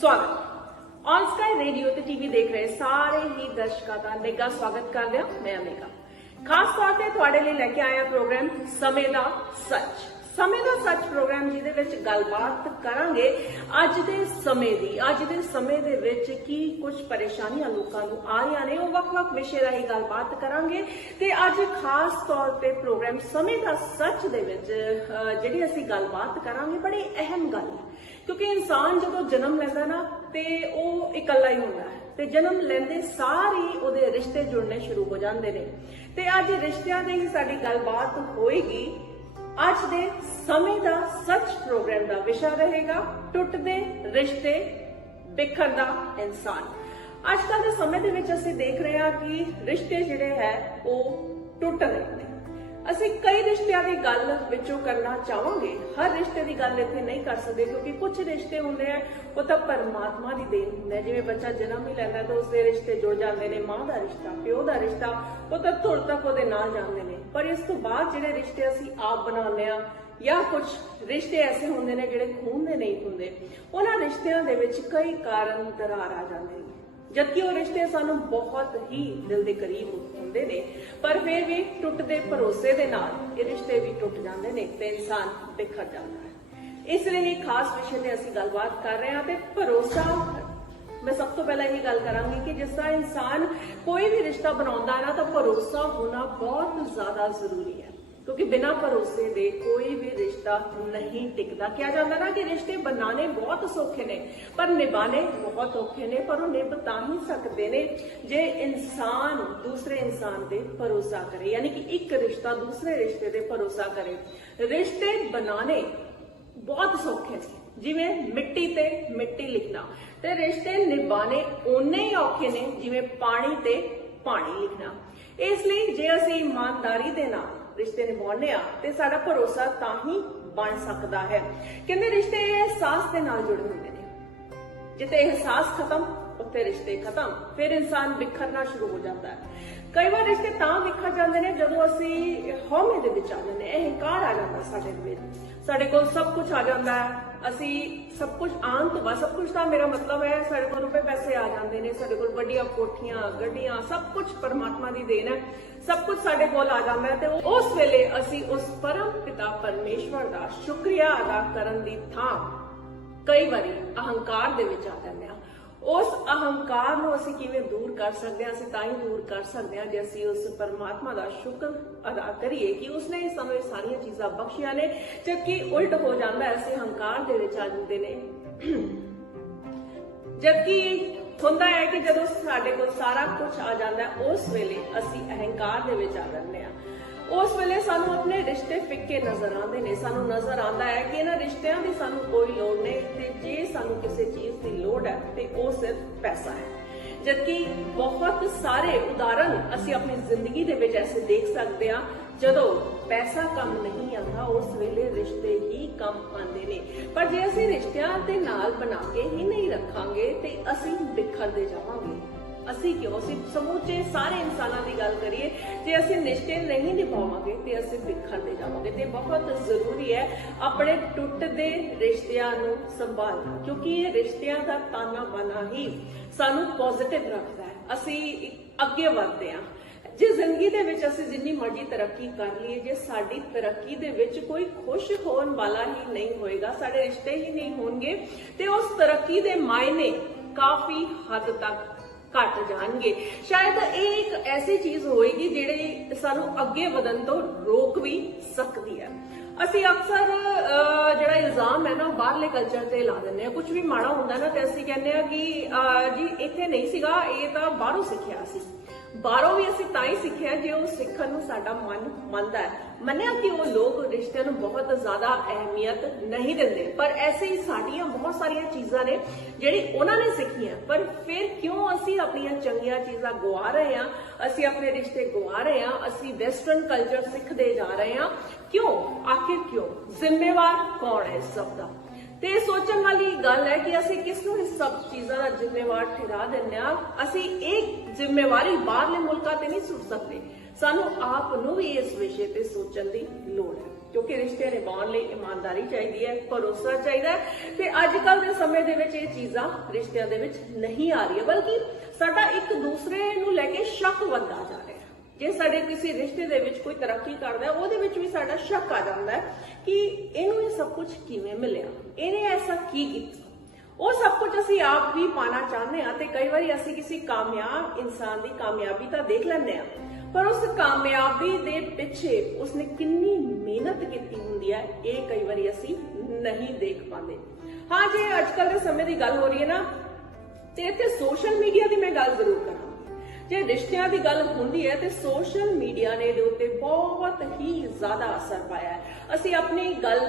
ਸਵਾਗਤ। On sky radio ਤੇ TV ਦੇਖ ਰਹੇ ਸਾਰੇ ਹੀ ਦਰਸ਼ਕਾਂ ਦਾ ਨਿੱਘਾ ਸਵਾਗਤ ਕਰਦੇ ਹਾਂ ਮੈਂ ਅਮੇਗਾ ਖਾਸ ਤੌਰ ਤੇ ਤੁਹਾਡੇ ਲਈ ਲੈ ਕੇ ਆਇਆ ਪ੍ਰੋਗਰਾਮ ਸਮੇਂ ਦਾ ਸੱਚ। ਸਮੇਂ ਦਾ ਸੱਚ ਪ੍ਰੋਗਰਾਮ ਜਿਹਦੇ ਵਿੱਚ ਗੱਲਬਾਤ ਕਰਾਂਗੇ ਅੱਜ ਦੇ ਸਮੇਂ ਦੀ। ਅੱਜ ਦੇ ਸਮੇਂ ਦੇ ਵਿੱਚ ਕੀ ਕੁਝ ਪਰੇਸ਼ਾਨੀਆਂ ਲੋਕਾਂ ਨੂੰ ਆ ਰਹੀਆਂ ਨੇ, ਉਹ ਵੱਖ-ਵੱਖ ਵਿਸ਼ੇ ਰਾਹੀਂ ਗੱਲਬਾਤ ਕਰਾਂਗੇ। ਤੇ ਅੱਜ ਖਾਸ ਤੌਰ ਤੇ ਪ੍ਰੋਗਰਾਮ ਸਮੇਂ ਦਾ ਸੱਚ ਦੇ ਵਿੱਚ ਜਿਹੜੀ ਅਸੀਂ ਗੱਲਬਾਤ ਕਰਾਂਗੇ, ਬੜੀ ਅਹਿਮ ਗੱਲ ਹੈ। ਕਿਉਂਕਿ ਇਨਸਾਨ ਜਦੋਂ ਜਨਮ ਲੈਂਦਾ ਨਾ, ਤੇ ਉਹ ਇਕੱਲਾ ਹੀ ਹੁੰਦਾ ਹੈ। ਤੇ ਜਨਮ ਲੈਂਦੇ ਸਾਰੇ ਹੀ ਉਹਦੇ ਰਿਸ਼ਤੇ ਜੁੜਨੇ ਸ਼ੁਰੂ ਹੋ ਜਾਂਦੇ ਨੇ। ਤੇ ਅੱਜ ਰਿਸ਼ਤਿਆਂ ਦੀ ਹੀ ਸਾਡੀ ਗੱਲਬਾਤ ਹੋਏਗੀ। ਅੱਜ ਦੇ ਸਮੇਂ ਦਾ ਸੱਚ ਪ੍ਰੋਗਰਾਮ ਦਾ ਵਿਸ਼ਾ ਰਹੇਗਾ, ਟੁੱਟਦੇ ਰਿਸ਼ਤੇ ਬਿਖਰਦਾ ਇਨਸਾਨ। ਅੱਜ ਕੱਲ੍ਹ ਦੇ ਸਮੇਂ ਦੇ ਵਿੱਚ ਅਸੀਂ ਦੇਖ ਰਹੇ ਹਾਂ ਕਿ ਰਿਸ਼ਤੇ ਜਿਹੜੇ ਹੈ, ਉਹ ਟੁੱਟ ਰਹੇ ਨੇ। ਅਸੀਂ ਕਈ ਰਿਸ਼ਤਿਆਂ ਦੀ ਗੱਲ ਵਿੱਚੋਂ ਕਰਨਾ ਚਾਹਾਂਗੇ। ਹਰ ਰਿਸ਼ਤੇ ਦੀ ਗੱਲ ਇੱਥੇ ਨਹੀਂ ਕਰ ਸਕਦੇ, ਕਿਉਂਕਿ ਕੁਝ ਰਿਸ਼ਤੇ ਹੁੰਦੇ ਆ, ਉਹ ਤਾਂ ਪਰਮਾਤਮਾ ਦੀ ਦੇਣ ਹੁੰਦੇ ਆ। ਜਿਵੇਂ ਬੱਚਾ ਜਨਮ ਹੀ ਲੈਂਦਾ ਤਾਂ ਉਸਦੇ ਰਿਸ਼ਤੇ ਜੁੜ ਜਾਂਦੇ ਨੇ, ਮਾਂ ਦਾ ਰਿਸ਼ਤਾ, ਪਿਓ ਦਾ ਰਿਸ਼ਤਾ, ਉਹ ਤਾਂ ਧੁਰ ਤੱਕ ਉਹਦੇ ਨਾਲ ਜਾਂਦੇ ਨੇ। ਪਰ ਇਸ ਤੋਂ ਬਾਅਦ ਜਿਹੜੇ ਰਿਸ਼ਤੇ ਅਸੀਂ ਆਪ ਬਣਾਉਂਦੇ ਆ ਜਾਂ ਕੁਝ ਰਿਸ਼ਤੇ ਐਸੇ ਹੁੰਦੇ ਨੇ ਜਿਹੜੇ ਖੂਨ ਦੇ ਨਹੀਂ ਹੁੰਦੇ, ਉਹਨਾਂ ਰਿਸ਼ਤਿਆਂ ਦੇ ਵਿੱਚ ਕਈ ਕਾਰਨ ਦਰਾਰ ਆ ਜਾਂਦੇ ਨੇ। ਜਦਕਿ ਉਹ ਰਿਸ਼ਤੇ ਸਾਨੂੰ ਬਹੁਤ ਹੀ ਦਿਲ ਦੇ ਕਰੀਬ ਹੁੰਦੇ ਨੇ, ਪਰ ਫਿਰ ਵੀ ਟੁੱਟਦੇ ਭਰੋਸੇ ਦੇ ਨਾਲ ਇਹ ਰਿਸ਼ਤੇ ਵੀ ਟੁੱਟ ਜਾਂਦੇ ਨੇ ਤੇ ਇਨਸਾਨ ਬਿਖਰ ਜਾਂਦਾ ਹੈ। ਇਸ ਲਈ ਖਾਸ ਵਿਸ਼ੇ ਤੇ ਅਸੀਂ ਗੱਲਬਾਤ ਕਰ ਰਹੇ ਹਾਂ ਤੇ ਭਰੋਸਾ ਮੈਂ ਸਭ ਤੋਂ ਪਹਿਲਾਂ ਇਹ ਗੱਲ ਕਰਾਂਗੀ ਕਿ ਜਿਸ ਤਰ੍ਹਾਂ ਇਨਸਾਨ ਕੋਈ ਵੀ ਰਿਸ਼ਤਾ ਬਣਾਉਂਦਾ ਹੈ ਨਾ, ਤਾਂ ਭਰੋਸਾ ਹੋਣਾ ਬਹੁਤ ਜ਼ਿਆਦਾ ਜ਼ਰੂਰੀ ਹੈ। ਕਿਉਂਕਿ ਬਿਨਾਂ ਭਰੋਸੇ ਦੇ ਕੋਈ ਵੀ ਰਿਸ਼ਤਾ ਨਹੀਂ ਟਿਕਦਾ ਕਿਹਾ ਜਾਂਦਾ ਨਾ ਕਿ ਰਿਸ਼ਤੇ ਬਣਾਉਣੇ ਬਹੁਤ ਸੌਖੇ ਨੇ ਪਰ ਨਿਭਾਣੇ ਬਹੁਤ ਔਖੇ ਨੇ ਪਰ ਉਹ ਨਿਭ ਤਾਂ ਹੀ ਸਕਦੇ ਨੇ ਜੇ ਇਨਸਾਨ ਦੂਸਰੇ ਇਨਸਾਨ ਤੇ ਭਰੋਸਾ ਕਰੇ ਯਾਨੀ ਕਿ ਇੱਕ ਰਿਸ਼ਤਾ ਦੂਸਰੇ ਰਿਸ਼ਤੇ ਤੇ ਭਰੋਸਾ ਕਰੇ ਰਿਸ਼ਤੇ ਬਣਾਉਣੇ ਬਹੁਤ ਸੌਖੇ ਨੇ ਜਿਵੇਂ ਮਿੱਟੀ ਤੇ ਮਿੱਟੀ ਲਿਖਣਾ ਤੇ ਰਿਸ਼ਤੇ ਨਿਭਾਣੇ ਓਨੇ ਹੀ ਔਖੇ ਨੇ ਜਿਵੇਂ ਪਾਣੀ ਤੇ ਪਾਣੀ ਲਿਖਣਾ ਇਸ ਲਈ ਜੇ ਅਸੀਂ ਇਮਾਨਦਾਰੀ ਦੇ ਨਾਲ ਰਿਸ਼ਤੇ ਨਿਭਾਉਂਦੇ ਆ ਤੇ ਸਾਡਾ ਭਰੋਸਾ ਤਾਂ ਹੀ ਬਣ ਸਕਦਾ ਹੈ। ਕਹਿੰਦੇ ਰਿਸ਼ਤੇ ਅਹਿਸਾਸ ਦੇ ਨਾਲ ਜੁੜੇ ਹੁੰਦੇ ਨੇ। ਜਿੱਥੇ ਅਹਿਸਾਸ ਖਤਮ, ਉੱਥੇ ਰਿਸ਼ਤੇ ਖਤਮ, ਫਿਰ ਇਨਸਾਨ ਵਿਖਰਨਾ ਸ਼ੁਰੂ ਹੋ ਜਾਂਦਾ ਹੈ। ਕਈ ਵਾਰ ਰਿਸ਼ਤੇ ਤਾਂ ਵਿਖਰ ਜਾਂਦੇ ਨੇ ਜਦੋਂ ਅਸੀਂ ਹਉਮੈ ਦੇ ਵਿੱਚ ਆ ਜਾਂਦੇ ਅਹੰਕਾਰ ਆ ਜਾਂਦਾ ਸਾਡੇ ਵਿੱਚ। ਸਾਡੇ ਕੋਲ ਸਭ ਕੁਝ ਆ ਜਾਂਦਾ ਹੈ। ਅਸੀਂ ਸਭ ਕੁਝ ਆਉਣ ਤੋਂ ਬਾਅਦ, ਸਭ ਕੁਝ ਦਾ ਮੇਰਾ ਮਤਲਬ ਹੈ, ਸਾਡੇ ਕੋਲ ਰੁਪਏ ਪੈਸੇ ਆ ਜਾਂਦੇ ਨੇ, ਸਾਡੇ ਕੋਲ ਵੱਡੀਆਂ ਕੋਠੀਆਂ, ਗੱਡੀਆਂ, ਸਭ ਕੁਝ ਪਰਮਾਤਮਾ ਦੀ ਦੇਣ ਹੈ। ਸਭ ਕੁਝ ਸਾਡੇ ਕੋਲ ਆ ਜਾਂਦਾ ਹੈ ਤੇ ਉਸ ਵੇਲੇ ਅਸੀਂ ਉਸ ਪਰਮ ਪਿਤਾ ਪਰਮੇਸ਼ਵਰ ਦਾ ਸ਼ੁਕਰੀਆ ਅਦਾ ਕਰਨ ਦੀ ਥਾਂ ਕਈ ਵਾਰੀ ਅਹੰਕਾਰ ਦੇ ਵਿੱਚ ਆ ਜਾਂਦੇ ਹਾਂ। ਉਸ ਅਹੰਕਾਰ ਨੂੰ ਅਸੀਂ ਕਿਵੇਂ ਦੂਰ ਕਰ ਸਕਦੇ ਹਾਂ, ਅਸੀਂ ਤਾਂ ਹੀ ਦੂਰ ਕਰ ਸਕਦੇ ਹਾਂ ਜੇ ਅਸੀਂ ਉਸ ਪਰਮਾਤਮਾ ਦਾ ਸ਼ੁਕਰ ਅਦਾ ਕਰੀਏ ਕਿ ਉਸਨੇ ਸਾਨੂੰ ਇਹ ਸਾਰੀਆਂ ਚੀਜ਼ਾਂ ਬਖਸ਼ੀਆਂ ਨੇ, ਜਦਕਿ ਉਲਟ ਹੋ ਜਾਂਦਾ ਹੈ, ਅਸੀਂ ਅਹੰਕਾਰ ਦੇ ਵਿੱਚ ਆ ਜਾਂਦੇ ਨੇ। ਜਦਕਿ ਹੁੰਦਾ ਹੈ ਕਿ ਜਦੋਂ ਸਾਡੇ ਕੋਲ ਸਾਰਾ ਕੁਝ ਆ ਜਾਂਦਾ ਹੈ, ਉਸ ਵੇਲੇ ਅਸੀਂ ਅਹੰਕਾਰ ਦੇ ਵਿੱਚ ਆ ਜਾਂਦੇ ਉਸ ਵੇਲੇ ਸਾਨੂੰ ਆਪਣੇ ਰਿਸ਼ਤੇ ਫਿੱਕੇ ਨਜ਼ਰ ਆਉਂਦੇ ਨੇ। ਸਾਨੂੰ ਨਜ਼ਰ ਆਉਂਦਾ ਹੈ ਕਿ ਇਹਨਾਂ ਰਿਸ਼ਤਿਆਂ ਦੀ ਸਾਨੂੰ ਕੋਈ ਲੋੜ ਨਹੀਂ ਤੇ ਜੇ ਸਾਨੂੰ ਕਿਸੇ ਚੀਜ਼ ਦੀ ਲੋੜ ਹੈ ਤੇ ਉਹ ਸਿਰਫ ਪੈਸਾ ਹੈ। ਜਦਕਿ ਬਹੁਤ ਸਾਰੇ ਉਦਾਹਰਣ ਅਸੀਂ ਆਪਣੀ ਜ਼ਿੰਦਗੀ ਦੇ ਵਿੱਚ ਐਸੇ ਦੇਖ ਸਕਦੇ ਹਾਂ, ਜਦੋਂ ਪੈਸਾ ਕੰਮ ਨਹੀਂ ਆਉਂਦਾ, ਉਸ ਵੇਲੇ ਰਿਸ਼ਤੇ ਹੀ ਕੰਮ ਆਉਂਦੇ ਨੇ। ਪਰ ਜੇ ਅਸੀਂ ਰਿਸ਼ਤਿਆਂ ਦੇ ਨਾਲ ਬਣਾ ਕੇ ਹੀ ਨਹੀਂ ਰੱਖਾਂਗੇ ਤੇ ਅਸੀਂ ਬਿਖਰਦੇ ਜਾਵਾਂਗੇ। ਅਸੀਂ ਕਿਉਂ? ਅਸੀਂ ਸਮੂਚੇ ਸਾਰੇ ਇਨਸਾਨਾਂ ਦੀ ਗੱਲ ਕਰੀਏ, ਜੇ ਅਸੀਂ ਨਿਸ਼ਚੇ ਨਹੀਂ ਨਿਭਾਵਾਂਗੇ, ਤੇ ਅਸੀਂ ਬਿਖਰਦੇ ਜਾਵਾਂਗੇ। ਤੇ ਬਹੁਤ ਜ਼ਰੂਰੀ ਹੈ ਆਪਣੇ ਟੁੱਟਦੇ ਰਿਸ਼ਤਿਆਂ ਨੂੰ ਸੰਭਾਲਣਾ, ਕਿਉਂਕਿ ਇਹ ਰਿਸ਼ਤਿਆਂ ਦਾ ਤਾਨਾ ਬਾਨਾ ਹੀ ਸਾਨੂੰ ਪੋਜ਼ਿਟਿਵ ਰੱਖਦਾ ਹੈ। ਅਸੀਂ ਅੱਗੇ ਵਧਦੇ ਹਾਂ। ਜੇ ਜ਼ਿੰਦਗੀ ਦੇ ਵਿੱਚ ਅਸੀਂ ਜਿੰਨੀ ਮਰਜ਼ੀ ਤਰੱਕੀ ਕਰ ਲਈਏ, ਜੇ ਸਾਡੀ ਤਰੱਕੀ ਦੇ ਵਿੱਚ ਕੋਈ ਖੁਸ਼ ਹੋਣ ਵਾਲਾ ਹੀ ਨਹੀਂ ਹੋਏਗਾ, ਸਾਡੇ ਰਿਸ਼ਤੇ ਹੀ ਨਹੀਂ ਹੋਣਗੇ, ਤੇ ਉਸ ਤਰੱਕੀ ਦੇ ਮਾਇਨੇ ਕਾਫੀ ਹੱਦ ਤੱਕ ਘਟ ਜਾਣਗੇ। ਸ਼ਾਇਦ ਇਹ ਇੱਕ ਐਸੀ ਚੀਜ਼ ਹੋਏਗੀ ਜਿਹੜੀ ਸਾਨੂੰ ਅੱਗੇ ਵਧਣ ਤੋਂ ਰੋਕ ਵੀ ਸਕਦੀ ਹੈ। ਅਸੀਂ ਅਕਸਰ ਜਿਹੜਾ ਇਲਜ਼ਾਮ ਹੈ ਨਾ ਉਹ ਬਾਹਰਲੇ ਕਲਚਰ ਤੇ ਲਾ ਦਿੰਦੇ ਆ ਕੁਝ ਵੀ ਮਾੜਾ ਹੁੰਦਾ ਨਾ, ਤੇ ਅਸੀਂ ਕਹਿੰਦੇ ਆ ਕਿ ਜੀ, ਇੱਥੇ ਨਹੀਂ ਸੀਗਾ, ਇਹ ਤਾਂ ਬਾਹਰੋਂ ਸਿੱਖਿਆ ਸੀ। ਬਾਹਰੋਂ ਵੀ ਅਸੀਂ ਤਾਂ ਹੀ ਸਿੱਖਿਆ ਜੇ ਉਹ ਸਿੱਖਣ ਨੂੰ ਸਾਡਾ ਮਨ ਮੰਨਦਾ ਹੈ। ਮੰਨਿਆ ਕਿ ਉਹ ਲੋਕ ਰਿਸ਼ਤਿਆਂ ਨੂੰ ਬਹੁਤ ਜ਼ਿਆਦਾ ਅਹਿਮੀਅਤ ਨਹੀਂ ਦਿੰਦੇ, ਪਰ ਐਸੇ ਹੀ ਸਾਡੀਆਂ ਬਹੁਤ ਸਾਰੀਆਂ ਚੀਜ਼ਾਂ ਨੇ ਜਿਹੜੀ ਉਹਨਾਂ ਨੇ ਸਿੱਖੀਆਂ। ਪਰ ਫਿਰ ਕਿਉਂ ਅਸੀਂ ਆਪਣੀਆਂ ਚੰਗੀਆਂ ਚੀਜ਼ਾਂ ਗਵਾ ਰਹੇ ਹਾਂ? ਅਸੀਂ ਆਪਣੇ ਰਿਸ਼ਤੇ ਗਵਾ ਰਹੇ ਹਾਂ? ਅਸੀਂ ਵੈਸਟਰਨ ਕਲਚਰ ਸਿੱਖਦੇ ਜਾ ਰਹੇ ਹਾਂ? ਕਿਉਂ? ਆਖਿਰ ਕਿਉਂ? ਜ਼ਿੰਮੇਵਾਰ ਕੌਣ ਹੈ ਇਸ ਸਭ ਦਾ? ਤੇ ਇਹ ਸੋਚਣ ਵਾਲੀ ਗੱਲ ਹੈ ਕਿ ਅਸੀਂ ਕਿਸ ਨੂੰ ਇਸ ਸਭ ਚੀਜ਼ਾਂ ਦਾ ਜ਼ਿੰਮੇਵਾਰ ਠਹਿਰਾ ਦਿੰਦੇ ਆ ਅਸੀਂ ਇਹ ਜ਼ਿੰਮੇਵਾਰੀ ਬਾਹਰਲੇ ਮੁਲਕਾਂ ਤੇ ਨਹੀਂ ਸੁੱਟ ਸਕਦੇ। ਸਾਨੂੰ ਆਪ ਨੂੰ ਵੀ ਇਸ ਵਿਸ਼ੇ ਤੇ ਸੋਚਣ ਦੀ ਲੋੜ ਹੈ, ਕਿਉਂਕਿ ਰਿਸ਼ਤੇ ਨਿਭਾਉਣ ਲਈ ਇਮਾਨਦਾਰੀ ਚਾਹੀਦੀ ਹੈ, ਭਰੋਸਾ ਚਾਹੀਦਾ ਹੈ। ਤੇ ਅੱਜ ਕੱਲ ਦੇ ਸਮੇਂ ਦੇ ਵਿੱਚ ਇਹ ਚੀਜ਼ਾਂ ਰਿਸ਼ਤਿਆਂ ਦੇ ਵਿੱਚ ਨਹੀਂ ਆ ਰਹੀਆਂ, ਬਲਕਿ ਸਾਡਾ ਇੱਕ ਦੂਸਰੇ ਨੂੰ ਲੈ ਕੇ ਸ਼ੱਕ ਵੱਧਦਾ ਜਾ ਰਿਹਾ ਜੇ ਸਾਡੇ ਕਿਸੇ ਰਿਸ਼ਤੇ ਦੇ ਵਿੱਚ ਕੋਈ ਤਰੱਕੀ ਕਰਦਾ ਉਹਦੇ ਵਿੱਚ ਵੀ ਸਾਡਾ ਸ਼ੱਕ ਆ ਜਾਂਦਾ ਹੈ ਕਿ ਇਹਨੂੰ ਇਹ ਸਭ ਕੁਝ ਕਿਵੇਂ ਮਿਲਿਆ? ਇਹਨੇ ਐਸਾ ਕੀ ਕੀਤਾ? ਉਹ ਸਭ ਕੁਝ ਅਸੀਂ ਆਪ ਵੀ ਪਾਣਾ ਚਾਹੁੰਦੇ ਆ ਤੇ ਕਈ ਵਾਰੀ ਅਸੀਂ ਕਿਸੇ ਕਾਮਯਾਬ ਇਨਸਾਨ ਦੀ ਕਾਮਯਾਬੀ ਤਾਂ ਦੇਖ ਲੈਂਦੇ ਆ ਪਰ ਉਸ ਕਾਮਯਾਬੀ ਦੇ ਪਿੱਛੇ ਉਸਨੇ ਕਿੰਨੀ ਮਿਹਨਤ ਕੀਤੀ ਹੁੰਦੀ ਹੈ, ਇਹ ਕਈ ਵਾਰੀ ਅਸੀਂ ਨਹੀਂ ਦੇਖ ਪਾਉਂਦੇ। ਹਾਂ, ਜੇ ਅੱਜ ਕੱਲ ਦੇ ਸਮੇਂ ਦੀ ਗੱਲ ਹੋ ਰਹੀ ਹੈ ਨਾ, ਤੇ ਇੱਥੇ ਸੋਸ਼ਲ ਮੀਡੀਆ ਦੀ ਮੈਂ ਗੱਲ ਜ਼ਰੂਰ ਕਰਾਂ। ਜੇ ਰਿਸ਼ਤਿਆਂ ਦੀ ਗੱਲ ਹੁੰਦੀ ਹੈ ਤੇ ਸੋਸ਼ਲ ਮੀਡੀਆ ਨੇ ਇਹਦੇ ਉੱਤੇ ਬਹੁਤ ਹੀ ਜ਼ਿਆਦਾ ਅਸਰ ਪਾਇਆ ਹੈ। ਅਸੀਂ ਆਪਣੀ ਗੱਲ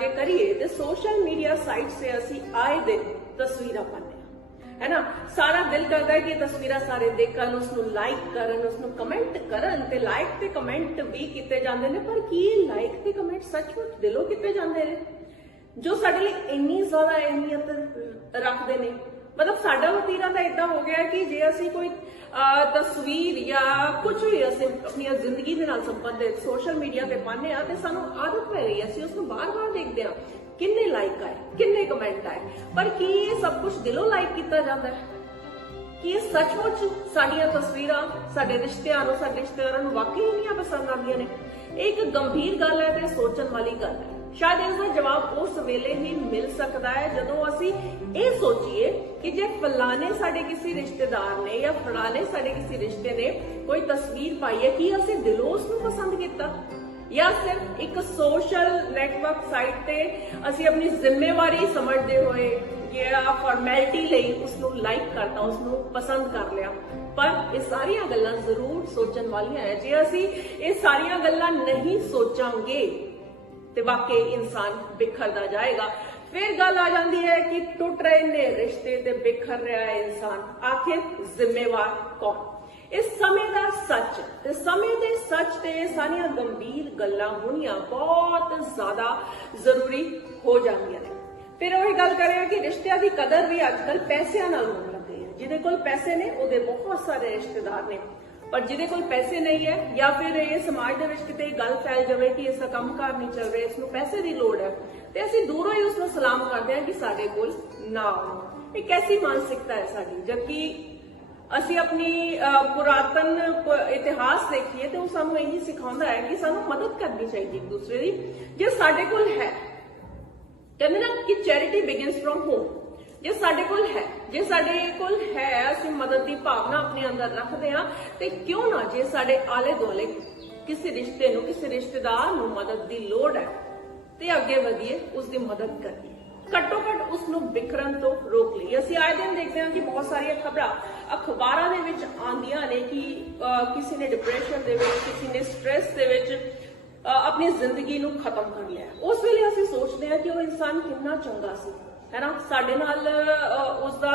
ਜੇ ਕਰੀਏ ਤੇ ਸੋਸ਼ਲ ਮੀਡੀਆ ਸਾਈਟ ਸੇ ਅਸੀਂ ਆਏ ਦਿਨ ਤਸਵੀਰਾਂ ਪਾਉਂਦੇ ਹਾਂ। ਹੈ ਨਾ? ਸਾਰਾ ਦਿਲ ਕਰਦਾ ਹੈ ਕਿ ਤਸਵੀਰਾਂ ਸਾਰੇ ਦੇਖਣ ਉਸ ਨੂੰ ਲਾਈਕ ਕਰਨ ਉਸ ਨੂੰ ਕਮੈਂਟ ਕਰਨ ਤੇ ਲਾਈਕ ਤੇ ਕਮੈਂਟ ਵੀ ਕੀਤੇ ਜਾਂਦੇ ਨੇ, ਪਰ ਕੀ ਲਾਈਕ ਤੇ ਕਮੈਂਟ ਸੱਚਮੁੱਚ ਦਿਲੋਂ ਕੀਤੇ ਜਾਂਦੇ ਨੇ? ਜੋ ਸਾਡੇ ਲਈ ਇੰਨੀ ਜ਼ਿਆਦਾ ਅਹਿਮੀਅਤ ਰੱਖਦੇ ਨੇ ਮਤਲਬ ਸਾਡਾ ਵਤੀਰਾ ਤਾਂ ਇਦਾਂ ਹੋ ਗਿਆ ਕਿ ਜੇ ਅਸੀਂ ਕੋਈ ਤਸਵੀਰ ਜਾਂ ਕੁਝ ਵੀ ਅਸੀਂ ਆਪਣੀ ਜ਼ਿੰਦਗੀ ਦੇ ਨਾਲ ਸੰਬੰਧਿਤ ਸੋਸ਼ਲ ਮੀਡੀਆ ਤੇ ਪਾਉਂਦੇ ਆ ਤੇ ਸਾਨੂੰ ਆਦਤ ਪੈ ਰਹੀ ਹੈ, ਅਸੀਂ ਉਸ ਨੂੰ ਬਾਰ-ਬਾਰ ਦੇਖਦੇ ਆ ਕਿੰਨੇ ਲਾਈਕ ਆਏ, ਕਿੰਨੇ ਕਮੈਂਟ ਆਏ, ਪਰ ਕੀ ਇਹ ਸਭ ਕੁਝ ਦਿਲੋਂ ਲਾਈਕ ਕੀਤਾ ਜਾਂਦਾ ਹੈ? ਕਿ ਇਹ ਸੱਚਮੁੱਚ ਸਾਡੀਆਂ ਤਸਵੀਰਾਂ, ਸਾਡੇ ਰਿਸ਼ਤਿਆਂ ਨੂੰ, ਸਾਡੇ ਰਿਸ਼ਤੇਦਾਰਾਂ ਨੂੰ ਵਾਕਈ ਇੰਨੀਆਂ ਪਸੰਦ ਆਉਂਦੀਆਂ ਨੇ? ਇਹ ਇੱਕ ਗੰਭੀਰ ਗੱਲ ਹੈ ਤੇ ਸੋਚਣ ਵਾਲੀ ਗੱਲ ਹੈ। ਸ਼ਾਇਦ ਇਸ ਦਾ ਜਵਾਬ ਉਸ ਵੇਲੇ ਹੀ ਮਿਲ ਸਕਦਾ ਹੈ, ਜਦੋਂ ਅਸੀਂ ਇਹ ਸੋਚੀਏ ਕਿ ਜੇ ਫਲਾਣੇ ਸਾਡੇ ਕਿਸੇ ਰਿਸ਼ਤੇਦਾਰ ਨੇ ਜਾਂ ਫਲਾਣੇ ਸਾਡੇ ਕਿਸੇ ਰਿਸ਼ਤੇ ਨੇ ਕੋਈ ਤਸਵੀਰ ਪਾਈ ਹੈ, ਕੀ ਅਸੀਂ ਦਿਲੋਂ ਉਸ ਨੂੰ ਪਸੰਦ ਕੀਤਾ? ਜਾਂ ਸਿਰਫ ਇੱਕ ਸੋਸ਼ਲ ਨੈਟਵਰਕ ਸਾਈਟ ਤੇ ਅਸੀਂ ਆਪਣੀ ਜ਼ਿੰਮੇਵਾਰੀ ਸਮਝਦੇ ਹੋਏ ਜਾਂ ਫਾਰਮੈਲਿਟੀ ਲਈ ਉਸ ਨੂੰ ਲਾਈਕ ਕਰਤਾ ਉਸ ਨੂੰ ਪਸੰਦ ਕਰ ਲਿਆ? ਪਰ ਇਹ ਸਾਰੀਆਂ ਗੱਲਾਂ ਜ਼ਰੂਰ ਸੋਚਣ ਵਾਲੀਆਂ ਹੈ। ਜੇ ਅਸੀਂ ਇਹ ਸਾਰੀਆਂ ਗੱਲਾਂ ਨਹੀਂ ਸੋਚਾਂਗੇ ਤੇ ਵਾਕਈ ਇਨਸਾਨ ਬਿਖਰਦਾ ਜਾਏਗਾ। ਫਿਰ ਗੱਲ ਆ ਜਾਂਦੀ ਹੈ ਕਿ ਟੁੱਟ ਰਹੇ ਨੇ ਰਿਸ਼ਤੇ ਤੇ ਬਿਖਰ ਰਿਹਾ ਹੈ ਇਨਸਾਨ। ਆਖਿਰ ਜ਼ਿੰਮੇਵਾਰ ਕੌਣ? ਇਸ ਸਮੇਂ ਦਾ ਸੱਚ ਤੇ ਸਮੇਂ ਦੇ ਸੱਚ ਤੇ ਇਹ ਸਾਰੀਆਂ ਗੰਭੀਰ ਗੱਲਾਂ ਹੋਣੀਆਂ ਬਹੁਤ ਜ਼ਿਆਦਾ ਜ਼ਰੂਰੀ ਹੋ ਜਾਂਦੀਆਂ ਨੇ। ਫਿਰ ਉਹੀ ਗੱਲ ਕਰ ਕਿ ਰਿਸ਼ਤਿਆਂ ਦੀ ਕਦਰ ਵੀ ਅੱਜਕੱਲ ਪੈਸਿਆਂ ਨਾਲ ਹੋਣ ਲੱਗੀ ਹੈ। ਜਿਹਦੇ ਕੋਲ ਪੈਸੇ ਨੇ, ਉਹਦੇ ਬਹੁਤ ਸਾਰੇ ਰਿਸ਼ਤੇਦਾਰ ਨੇ। ਪਰ ਜਿਹਦੇ ਕੋਲ ਪੈਸੇ ਨਹੀਂ ਹੈ ਜਾਂ ਫਿਰ ਇਹ ਸਮਾਜ ਦੇ ਵਿੱਚ ਕਿਤੇ ਗੱਲ ਫੈਲ ਜਾਵੇ ਕਿ ਇਸ ਦਾ ਕੰਮਕਾਰ ਨਹੀਂ ਚੱਲ ਰਿਹਾ, ਇਸ ਨੂੰ ਪੈਸੇ ਦੀ ਲੋੜ ਹੈ, ਤੇ ਅਸੀਂ ਦੂਰੋਂ ਹੀ ਉਸ ਨੂੰ ਸਲਾਮ ਕਰਦੇ ਹਾਂ ਕਿ ਸਾਡੇ ਕੋਲ ਨਾ ਆਓ। ਇਹ ਕੈਸੀ ਮਾਨਸਿਕਤਾ ਹੈ ਸਾਡੀ? ਜਦਕਿ ਅਸੀਂ ਆਪਣੀ ਪੁਰਾਤਨ ਇਤਿਹਾਸ ਦੇਖੀਏ ਤੇ ਉਹ ਸਾਨੂੰ ਇਹੀ ਸਿਖਾਉਂਦਾ ਹੈ ਕਿ ਸਾਨੂੰ ਮਦਦ ਕਰਨੀ ਚਾਹੀਦੀ ਇੱਕ ਦੂਸਰੇ ਦੀ, ਜੇ ਸਾਡੇ ਕੋਲ ਹੈ। ਕਹਿੰਦੇ ਨਾ ਕਿ ਚੈਰਿਟੀ ਬਿਗਿਨਸ ਫਰਮ ਹੋਮ ਜੇ ਸਾਡੇ ਕੋਲ ਹੈ, ਜੇ ਸਾਡੇ ਕੋਲ ਹੈ, ਅਸੀਂ ਮਦਦ ਦੀ ਭਾਵਨਾ ਆਪਣੇ ਅੰਦਰ ਰੱਖਦੇ ਹਾਂ, ਤੇ ਕਿਉਂ ਨਾ ਜੇ ਸਾਡੇ ਆਲੇ ਦੁਆਲੇ ਕਿਸੇ ਰਿਸ਼ਤੇ ਨੂੰ, ਕਿਸੇ ਰਿਸ਼ਤੇਦਾਰ ਨੂੰ ਮਦਦ ਦੀ ਲੋੜ ਹੈ, ਤੇ ਅੱਗੇ ਵਧੀਏ ਉਸ ਦੀ ਮਦਦ ਕਰੀਏ। ਘੱਟੋ ਘੱਟ ਉਸ ਨੂੰ ਵਿਖਰਨ ਤੋਂ ਰੋਕ ਲਈਏ। ਅਸੀਂ ਆਏ ਦਿਨ ਦੇਖਦੇ ਹਾਂ ਕਿ ਬਹੁਤ ਸਾਰੀਆਂ ਖਬਰਾਂ ਅਖਬਾਰਾਂ ਦੇ ਵਿੱਚ ਆਉਂਦੀਆਂ ਨੇ ਕਿ ਕਿਸੇ ਨੇ ਡਿਪਰੈਸ਼ਨ ਦੇ ਵਿੱਚ, ਕਿਸੇ ਨੇ ਸਟ੍ਰੈਸ ਦੇ ਵਿੱਚ ਆਪਣੀ ਜ਼ਿੰਦਗੀ ਨੂੰ ਖਤਮ ਕਰ ਲਿਆ। ਉਸ ਵੇਲੇ ਅਸੀਂ ਸੋਚਦੇ ਹਾਂ ਕਿ ਉਹ ਇਨਸਾਨ ਕਿੰਨਾ ਚੰਗਾ ਸੀ। ਹੈਨਾ ਸਾਡੇ ਨਾਲ ਉਸ ਦਾ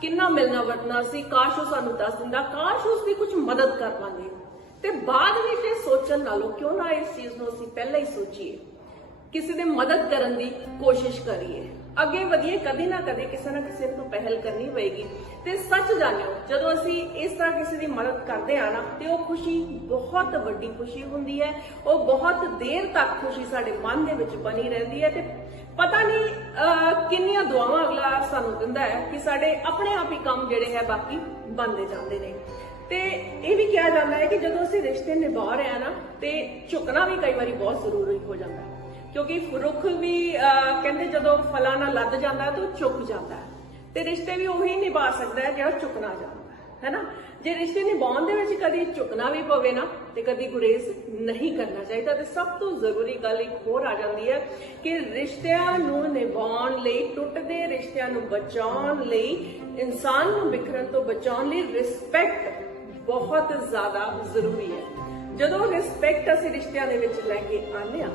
ਕਿੰਨਾ ਮਿਲਣਾ ਵਰਤਣਾ ਸੀ? ਕਾਸ਼ ਉਹ ਸਾਨੂੰ ਦੱਸ ਦਿੰਦਾ। ਕਾਸ਼ ਉਸ ਦੀ ਕੁਝ ਮਦਦ ਕਰ ਪਾਉਂਦੇ। ਤੇ ਬਾਅਦ ਵਿੱਚ ਇਹ ਸੋਚਣ ਨਾਲੋਂ ਕਿਉਂ ਨਾ ਇਸ ਚੀਜ਼ ਨੂੰ ਅਸੀਂ ਪਹਿਲਾਂ ਹੀ ਸੋਚੀਏ? ਕਿਸੇ ਦੀ ਮਦਦ ਕਰਨ ਦੀ ਕੋਸ਼ਿਸ਼ ਕਰੀਏ। ਅੱਗੇ ਵਧੀਏ, ਕਦੇ ਨਾ ਕਦੇ ਕਿਸੇ ਨਾ ਕਿਸੇ ਨੂੰ ਪਹਿਲ ਕਰਨੀ ਹੋਏਗੀ ਤੇ ਸੱਚ ਜਾਣਿਓ, ਜਦੋਂ ਅਸੀਂ ਇਸ ਤਰ੍ਹਾਂ ਕਿਸੇ ਦੀ ਮਦਦ ਕਰਦੇ ਆ ਨਾ, ਤੇ ਉਹ ਖੁਸ਼ੀ ਬਹੁਤ ਵੱਡੀ ਖੁਸ਼ੀ ਹੁੰਦੀ ਹੈ। ਉਹ ਬਹੁਤ ਦੇਰ ਤੱਕ ਖੁਸ਼ੀ ਸਾਡੇ ਮਨ ਦੇ ਵਿੱਚ ਬਣੀ ਰਹਿੰਦੀ ਹੈ ਤੇ ਪਤਾ ਨਹੀਂ ਕਿੰਨੀਆਂ ਦੁਆਵਾਂ ਅਗਲਾ ਸਾਨੂੰ ਦਿੰਦਾ ਹੈ ਕਿ ਸਾਡੇ ਆਪਣੇ ਆਪ ਹੀ ਕੰਮ ਜਿਹੜੇ ਹੈ ਬਾਕੀ ਬਣਦੇ ਜਾਂਦੇ ਨੇ। ਤੇ ਇਹ ਵੀ ਕਿਹਾ ਜਾਂਦਾ ਹੈ ਕਿ ਜਦੋਂ ਅਸੀਂ ਰਿਸ਼ਤੇ ਨਿਭਾ ਰਹੇ ਆ ਨਾ, ਤੇ ਝੁਕਣਾ ਵੀ ਕਈ ਵਾਰੀ ਬਹੁਤ ਜ਼ਰੂਰੀ ਹੋ ਜਾਂਦਾ ਹੈ। ਕਿਉਂਕਿ ਰੁੱਖ ਵੀ ਕਹਿੰਦੇ ਜਦੋਂ ਫਲਾਂ ਨਾਲ ਲੱਦ ਜਾਂਦਾ ਤਾਂ ਉਹ ਝੁਕ ਜਾਂਦਾ ਹੈ। ਤੇ ਰਿਸ਼ਤੇ ਵੀ ਉਹੀ ਨਿਭਾ ਸਕਦਾ ਹੈ ਜਿਹੜਾ ਝੁਕਣਾ ਜਾਂਦਾ ਹੈਨਾ? ਜੇ ਰਿਸ਼ਤੇ ਨਿਭਾਉਣ ਦੇ ਵਿੱਚ ਕਦੀ ਝੁਕਣਾ ਵੀ ਪਵੇ ਨਾ, ਤੇ ਕਦੀ ਗੁਰੇਜ਼ ਨਹੀਂ ਕਰਨਾ ਚਾਹੀਦਾ, ਤੇ ਸਭ ਤੋਂ ਜ਼ਰੂਰੀ ਗੱਲ ਇੱਕ ਹੋਰ ਆ ਜਾਂਦੀ ਹੈ ਕਿ ਰਿਸ਼ਤਿਆਂ ਨੂੰ ਨਿਭਾਉਣ ਲਈ, ਟੁੱਟਦੇ ਰਿਸ਼ਤਿਆਂ ਨੂੰ ਬਚਾਉਣ ਲਈ, ਇਨਸਾਨ ਨੂੰ ਬਿਖਰਨ ਤੋਂ ਬਚਾਉਣ ਲਈ ਰਿਸਪੈਕਟ ਬਹੁਤ ਜ਼ਿਆਦਾ ਜ਼ਰੂਰੀ ਹੈ। ਜਦੋਂ ਰਿਸਪੈਕਟ ਅਸੀਂ ਰਿਸ਼ਤਿਆਂ ਦੇ ਵਿੱਚ ਲੈ ਕੇ ਆਉਂਦੇ ਹਾਂ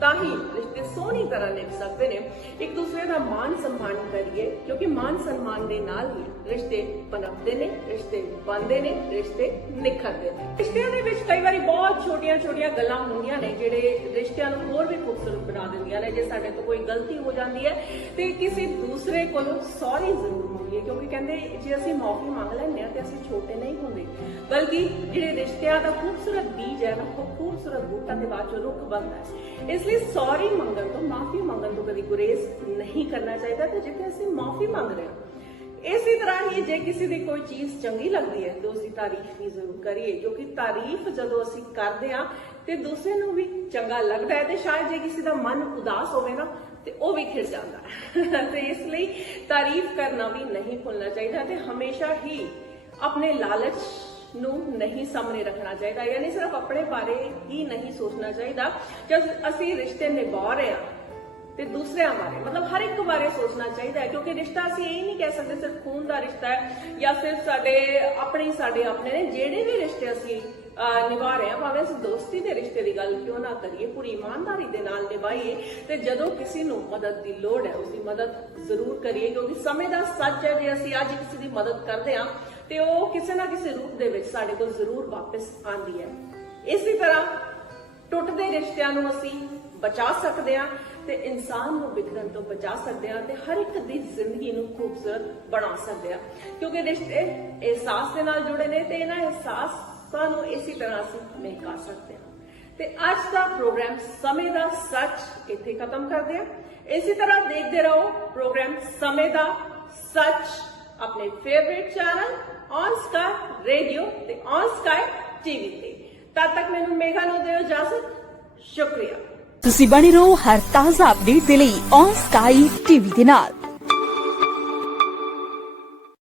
ਤਾਂ ਹੀ ਰਿਸ਼ਤੇ ਸੋਹਣੀ ਤਰ੍ਹਾਂ ਨਿਭ ਸਕਦੇ ਨੇ। ਇੱਕ ਦੂਸਰੇ ਦਾ ਮਾਨ ਸਨਮਾਨ ਕਰੀਏ, ਕਿਉਂਕਿ ਮਾਨ ਸਨਮਾਨ ਦੇ ਨਾਲ ਹੀ ਰਿਸ਼ਤੇ ਪਨਪਦੇ ਨੇ, ਰਿਸ਼ਤੇ ਬਣਦੇ ਨੇ, ਰਿਸ਼ਤੇ ਨਿਖਰਦੇ ਨੇ। ਰਿਸ਼ਤਿਆਂ ਦੇ ਵਿੱਚ ਕਈ ਵਾਰੀ ਬਹੁਤ ਛੋਟੀਆਂ-ਛੋਟੀਆਂ ਗੱਲਾਂ ਹੁੰਦੀਆਂ ਨੇ, ਜਿਹੜੇ ਰਿਸ਼ਤਿਆਂ ਨੂੰ ਹੋਰ ਵੀ ਖੂਬਸੂਰਤ ਬਣਾ ਦਿੰਦੀਆਂ ਨੇ, ਜੇ ਸਾਡੇ ਤੋਂ ਕੋਈ ਗਲਤੀ ਹੋ ਜਾਂਦੀ ਹੈ, ਤੇ ਕਿਸੇ ਦੂਸਰੇ ਕੋਲੋਂ ਸੌਰੀ ਜ਼ਰੂਰ ਮੰਗੀਏ, ਕਿਉਂਕਿ ਕਹਿੰਦੇ ਜੇ ਅਸੀਂ ਮਾਫੀ ਮੰਗ ਲੈਂਦੇ ਹਾਂ ਤੇ ਅਸੀਂ ਛੋਟੇ ਨਹੀਂ ਹੁੰਦੇ। ਬਲਕਿ ਜਿਹੜੇ ਰਿਸ਼ਤਿਆਂ ਦਾ ਖੂਬਸੂਰਤ ਬੀਜ ਹੈ ਨਾ, ਉਹ ਖੂਬਸੂਰਤ ਬੂਟਾ ਦੇ ਬਾਅਦ ਚੋਂ ਰੁੱਖ ਬਣਦਾ ਹੈ। ਇਸ ਲਈ ਸੌਰੀ ਮੰਗਣ ਤੋਂ, ਮਾਫੀ ਮੰਗਣ ਤੋਂ ਕਦੀ ਗੁਰੇਜ਼ ਨਹੀਂ ਕਰਨਾ ਚਾਹੀਦਾ ਤੇ ਜਿੱਥੇ ਅਸੀਂ ਮਾਫੀ ਮੰਗ ਰਹੇ ਹਾਂ, ਇਸੇ ਤਰ੍ਹਾਂ ਹੀ ਜੇ ਕਿਸੇ ਦੀ ਕੋਈ ਚੀਜ਼ ਚੰਗੀ ਲੱਗਦੀ ਹੈ, ਤਾਂ ਉਸ ਦੀ ਤਾਰੀਫ ਵੀ ਜ਼ਰੂਰ ਕਰੀਏ ਕਿਉਂਕਿ ਤਾਰੀਫ ਜਦੋਂ ਅਸੀਂ ਕਰਦੇ ਹਾਂ ਤੇ ਦੂਸਰੇ ਨੂੰ ਵੀ ਚੰਗਾ ਲੱਗਦਾ ਹੈ ਤੇ ਸ਼ਾਇਦ ਜੇ ਕਿਸੇ ਦਾ ਮਨ ਉਦਾਸ ਹੋਵੇ ਨਾ ਤੇ ਉਹ ਵੀ ਖਿੜ ਜਾਂਦਾ ਹੈ। ਤੇ ਇਸ ਲਈ ਤਾਰੀਫ ਕਰਨਾ ਵੀ ਨਹੀਂ ਭੁੱਲਣਾ ਚਾਹੀਦਾ ਤੇ ਹਮੇਸ਼ਾ ਹੀ ਆਪਣੇ ਲਾਲਚ ਨੂੰ ਨਹੀਂ ਸਾਹਮਣੇ ਰੱਖਣਾ ਚਾਹੀਦਾ, ਯਾਨੀ ਸਿਰਫ ਆਪਣੇ ਬਾਰੇ ਹੀ ਨਹੀਂ ਸੋਚਣਾ ਚਾਹੀਦਾ। ਜਦ ਅਸੀਂ ਰਿਸ਼ਤੇ ਨਿਭਾ ਰਹੇ ਹਾਂ ਤੇ ਦੂਸਰਿਆਂ ਬਾਰੇ, ਮਤਲਬ ਹਰ ਇੱਕ ਬਾਰੇ ਸੋਚਣਾ ਚਾਹੀਦਾ ਹੈ, ਕਿਉਂਕਿ ਰਿਸ਼ਤਾ ਅਸੀਂ ਇਹ ਨਹੀਂ ਕਹਿ ਸਕਦੇ ਸਿਰਫ ਖੂਨ ਦਾ ਰਿਸ਼ਤਾ ਹੈ ਜਾਂ ਸਿਰਫ ਸਾਡੇ ਆਪਣੇ ਸਾਡੇ ਆਪਣੇ ਨੇ, ਜਿਹੜੇ ਵੀ ਰਿਸ਼ਤੇ ਅਸੀਂ ਨਿਭਾ ਰਹੇ ਹਾਂ। ਭਾਵੇਂ ਅਸੀਂ ਦੋਸਤੀ ਦੇ ਰਿਸ਼ਤੇ ਦੀ ਗੱਲ ਕਿਉਂ ਨਾ ਕਰੀਏ, ਪੂਰੀ ਇਮਾਨਦਾਰੀ ਦੇ ਨਾਲ ਨਿਭਾਈਏ ਤੇ ਜਦੋਂ ਕਿਸੇ ਨੂੰ ਮਦਦ ਦੀ ਲੋੜ ਹੈ ਉਸ ਦੀ ਮਦਦ ਜ਼ਰੂਰ ਕਰੀਏ, ਕਿਉਂਕਿ ਸਮੇਂ ਦਾ ਸੱਚ ਹੈ ਜੇ ਅਸੀਂ ਅੱਜ ਕਿਸੇ ਦੀ ਮਦਦ ਕਰਦੇ ਹਾਂ, ਤੇ ਉਹ ਕਿਸੇ ਨਾ ਕਿਸੇ ਰੂਪ ਦੇ ਵਿੱਚ ਸਾਡੇ ਕੋਲ ਜ਼ਰੂਰ ਵਾਪਸ ਆਉਂਦੀ ਹੈ। ਇਸੇ ਤਰ੍ਹਾਂ ਟੁੱਟਦੇ ਰਿਸ਼ਤਿਆਂ ਨੂੰ ਅਸੀਂ ਬਚਾ ਸਕਦੇ ਹਾਂ ਤੇ ਇਨਸਾਨ ਨੂੰ ਵਿਗੜਨ ਤੋਂ ਬਚਾ ਸਕਦੇ ਹਾਂ ਤੇ ਹਰ ਇੱਕ ਦੀ ਜ਼ਿੰਦਗੀ ਨੂੰ ਖੂਬਸੂਰਤ ਬਣਾ ਸਕਦੇ ਹਾਂ। ਕਿਉਂਕਿ ਰਿਸ਼ਤੇ ਅਹਿਸਾਸ ਦੇ ਨਾਲ ਜੁੜੇ ਨੇ ਤੇ ਇਹਨਾਂ ਅਹਿਸਾਸ ਨੂੰ ਇਸੇ ਤਰ੍ਹਾਂ ਅਸੀਂ ਮਹਿਕਾ ਸਕਦੇ। ਤੇ ਅੱਜ ਦਾ ਪ੍ਰੋਗਰਾਮ ਸਮੇਂ ਦਾ ਸੱਚ ਇੱਥੇ ਖਤਮ ਕਰਦੇ ਹਾਂ। ਇਸੇ ਤਰ੍ਹਾਂ ਦੇਖਦੇ ਰਹੋ, ਪ੍ਰੋਗਰਾਮ ਸਮੇਂ ਦਾ ਸੱਚ ਆਪਣੇ favourite channel on sky radio ਤੇ ਔਨ ਸਕਾਈ ਟੀਵੀ ਤੇ। ਤਦ ਤੱਕ ਮੈਨੂੰ ਮੇਘਾ ਨੂੰ ਦਿਓ ਇਜਾਜ਼ਤ। ਸ਼ੁਕਰੀਆ। ਤੁਸੀਂ ਬਣੇ ਰਹੋ ਹਰ ਤਾਜ਼ਾ ਅਪਡੇਟ ਦੇ ਲਈ ਔਨ ਸਕਾਈ ਟੀਵੀ ਦੇ ਨਾਲ।